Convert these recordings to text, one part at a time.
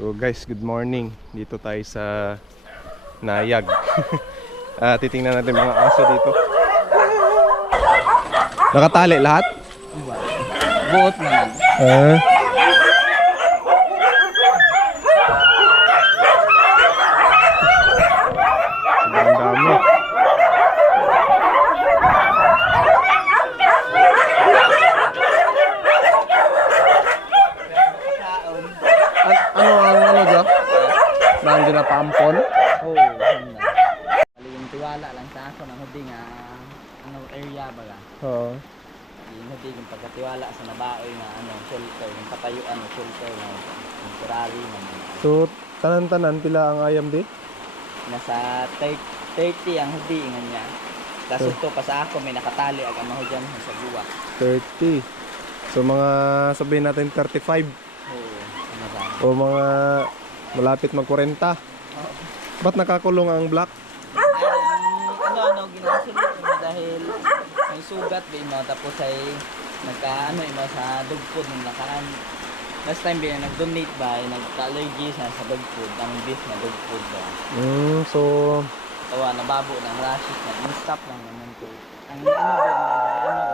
So guys, good morning. Dito tayo sa Nayag. Ah, titingnan natin mga aso dito. Nakatali lahat? Buot naman. Ah. Sobrang dami. An ano ang ano dyan? Nang ginapampon? Oo, oh, handa. Bali yung tiwala lang sa ako ng hudi nga ano area baga. Oo. Yung hudi yung pagkatiwala sa nabaoy nga ano shelter, yung patayuan ng shelter na yung naman. So, tanan-tanan pila ang ayam di? Nasa 30, 30 ang hudi nga niya. Tapos ito pa sa ako may nakatali agad mo dyan sa buwa. 30. So, mga sabihin natin 35 Oo, ano ba? o mga malapit mag 40. Oo. Ba't nakakulong ang black? Ay, ang ano ano ginasulot mo dahil may sugat ba mo tapos ay nagka ano imo sa dog food nung nakaan last time ba nag-donate ba ay nagka-allergy na sa dog food ang beef na dog food ba? Mm, so, tawa nababo ng rashes na in-stop lang naman ko. Ang ano ba ang ano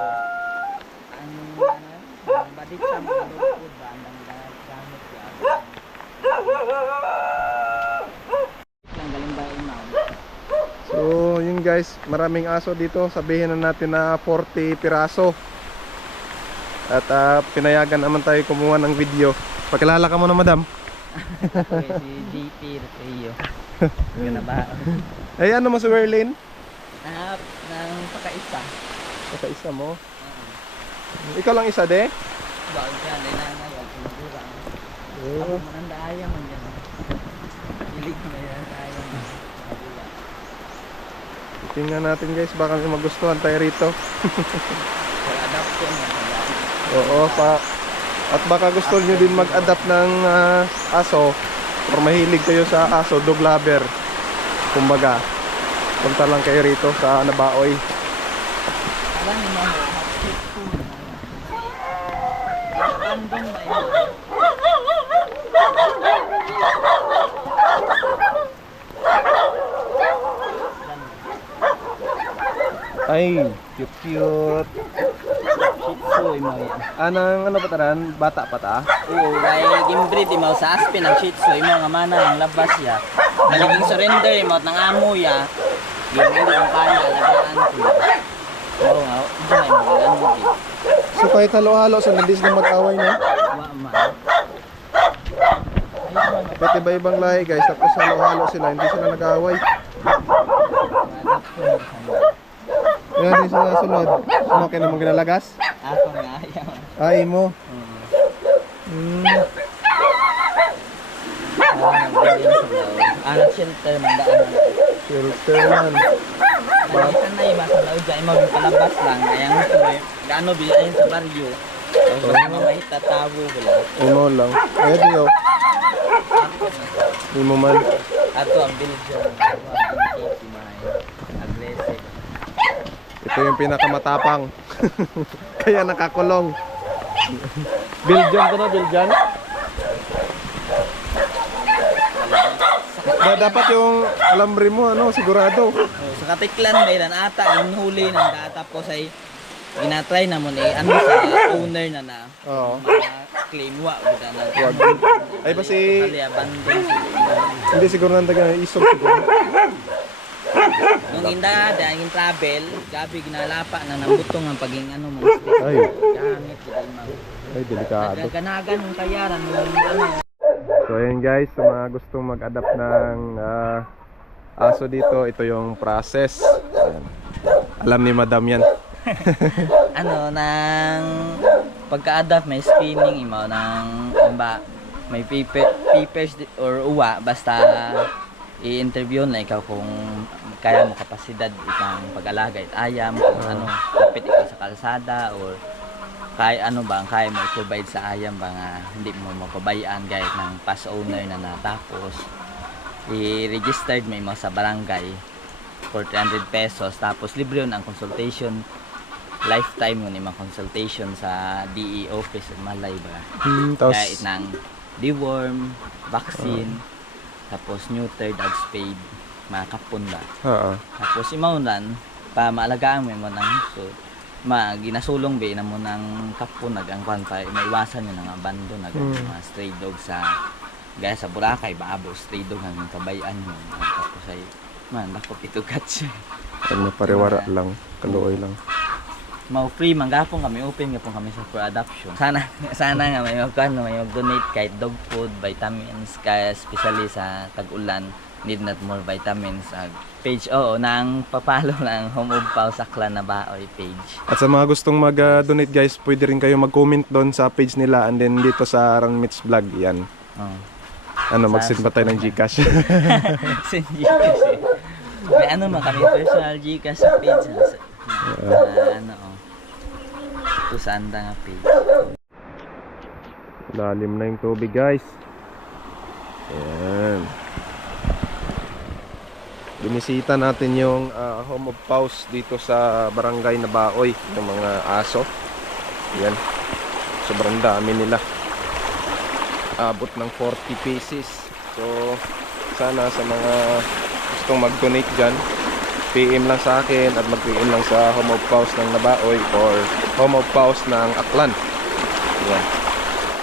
ang ano ang badik sa mga dog food ba ang gamit ya lang galing ba imaw so yun guys, maraming aso dito. Sabihin na natin na 40 piraso. At ah, pinayagan naman tayo kumuha ng video. Pakilala ka muna madam. Okay, si DP Rio. Na ba? Ay ano mo si Werlin? Hanap ng pakaisa. Saka isa mo. Ikaw lang isa de? Bawal dyan, ay nanay, ang pinagurang. Ako Oh. mo nang daya dyan. Hilig mo yan daya man. Kabula. Tingnan natin guys, baka may magustuhan tayo rito. Oo, pa. At baka gusto nyo din mag-adapt ng ah, aso or mahilig kayo sa aso, dog lover. Kumbaga, punta lang kayo rito sa Nabaoy. Parang yung mga hot shit po. Abandon ba yun? Ay, cute cute. Shih mga yan. Anang ano pa tanan? Bata pa ta? Oo, kay gimbreed imaw sa Aspen ang Shih Tzu, imo nga mana ang labas ya. Naliging surrender imo ng amo ya. Yung hindi ang kaya alagaan ko. Oo nga, hindi na imo ano di. So kahit halo-halo, so hindi sila mag-away na. Wa man. Kahit iba-ibang lahi guys, tapos halo-halo sila, hindi sila nag-away. Yan, di sila sunod. Ano kayo naman ginalagas? Ako nga yan. Ay mo. Hmm. Ah, shelter man daan. Shelter man. Nalisan na iba sa daw dyan, imo palabas lang. Ayang ito. Gaano bilayin sa baryo. Tapos Oo. oh. mahita tabo wala. Uno lang. Ayan diyo. Hindi mo man. Ato ang Belgium. Ato Ito yung pinakamatapang. Kaya nakakulong. Belgian ko na, Belgian? Da dapat yung alambre mo, ano, sigurado. Oh, sa katiklan ba ilan ata yung huli ng data po ay ginatry na mo ni ano sa owner na na Oo. mga claim wa buta na Wag. Ay, abandon sila. Hindi siguro nandagan isog siguro. Nung inda da yung travel gabi ginalapa na nambutong ang paging ano mo Ay, gamit dahil ay, delikado. nagaganagan ng kayaran ng ano So ayan guys, sa mga gustong mag-adapt ng ah, aso dito, ito yung process. Ayan. Alam ni madam yan. ano nang pagka-adapt may screening imaw ng ba may paper, papers or uwa basta i-interview na ikaw kung kaya mo kapasidad ikang pag-alaga it ayam kung ano kapit ikaw sa kalsada or kaya ano ba ang kaya mo i-provide sa ayam ba nga hindi mo mapabayaan gayet ng past owner na natapos. I-registered may mo sa barangay for 300 pesos tapos libre yun ang consultation. Lifetime mo ni mga consultation sa DE office in Malay ba? Hmm, tapos, kahit nang deworm, vaccine, tapos neuter, dog spade, mga kapon ba. Oo. Tapos imaunan, pa maalagaan mo mo ng so, ma ginasulong be na mo ng kapon nag ang kwan pa maiwasan yun ng abando nag Mm. mga stray dog sa gaya sa Boracay baabo stray dog ang kabayan mo tapos ay man dako pitugat siya Ano, pariwara lang. Kaluoy lang. Mau free man gapon kami open gapon kami sa for adoption sana sana nga may magkuan may mag-donate kahit dog food vitamins kaya especially sa tag-ulan need not more vitamins ag page oo nang papalo lang home of pau sa clan na baoy page At sa mga gustong mag-donate guys, pwede rin kayo mag-comment doon sa page nila and then dito sa Ranmits Vlog, yan. oh Ano, mag-send ba tayo ng Gcash? Send Gcash eh. May ano man kami personal Gcash sa page na ano oh. Ito sa anda nga page. Lalim na yung tubig guys. Ayan. Binisita natin yung ah, home of paws dito sa barangay na Baoy, ng mga aso. Yan. Sobrang dami nila. Abot ng 40 pieces. So, sana sa mga gustong mag-donate dyan, PM lang sa akin at mag-PM lang sa home of paws ng Nabaoy or home of paws ng Aklan. Yan.